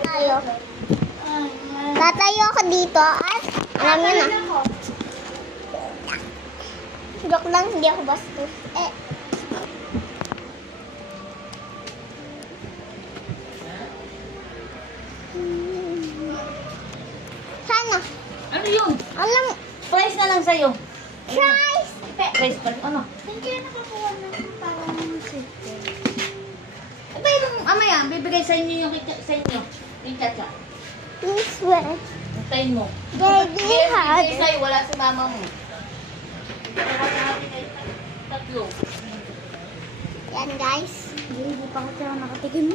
tayo. Tatayo ako dito at alam nyo na. Joke lang, hindi ako bastos. Sana. Ano yun? Alam, Price na lang sa'yo. tries. Price pa rin. Ano? Hindi na nakakuha ng parang sipin. Aba yung amaya, bibigay sa inyo yung sa inyo. Yung chacha. Please wait. Hintayin mo. Baby hug. Bibigay sa'yo, wala si mama mo. Bibigay natin kay tatlo. Yan guys. Hindi pa kasi ako nakatikim.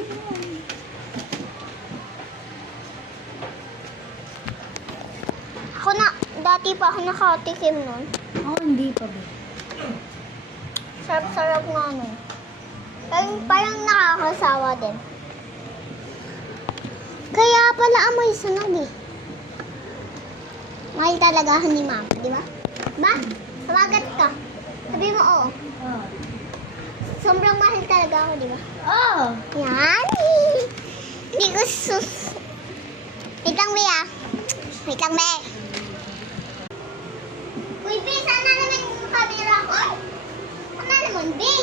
Ako na, dati pa ako nakatikim nun. Hindi pa ba? Sarap-sarap nga nun. Parang nakakasawa din. Kaya pala amoy sunog eh. Mahal talaga ako ni mama, di ba? Ba? Tawagat ka. Sabi mo oo. Sobrang mahal talaga ako, di ba? Oh! Yan. Hindi ko sus... Wait lang, Bea. Wait lang, Bea. Uy, Bea, sana naman yung camera ko. Ano naman, Bea?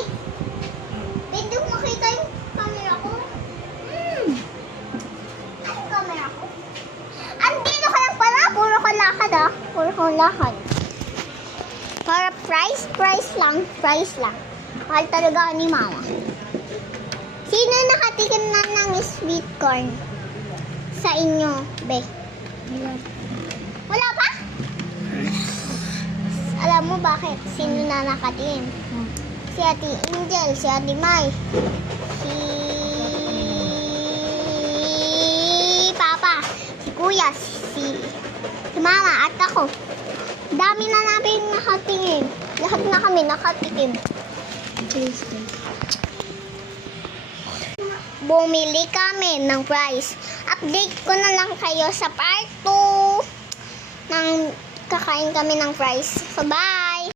Hindi ko makita yung camera ko. Anong camera ko? Andito ka lang pala. Puro ka lakad, ah. Puro ka lakad. Para price lang. Mahal talaga ni mama. Sino nakatikim na ng sweet corn? Sa inyo, Be? Wala pa? Alam mo bakit? Sino na nakatikim? Si Ate Angel, si Ate Mai, si Papa, si Kuya, si Mama, at ako. Dami na namin nakatikim. Lahat na kami nakatikim. Bumili kami ng fries. Update ko na lang kayo sa part 2 ng kakain kami ng fries. So, bye!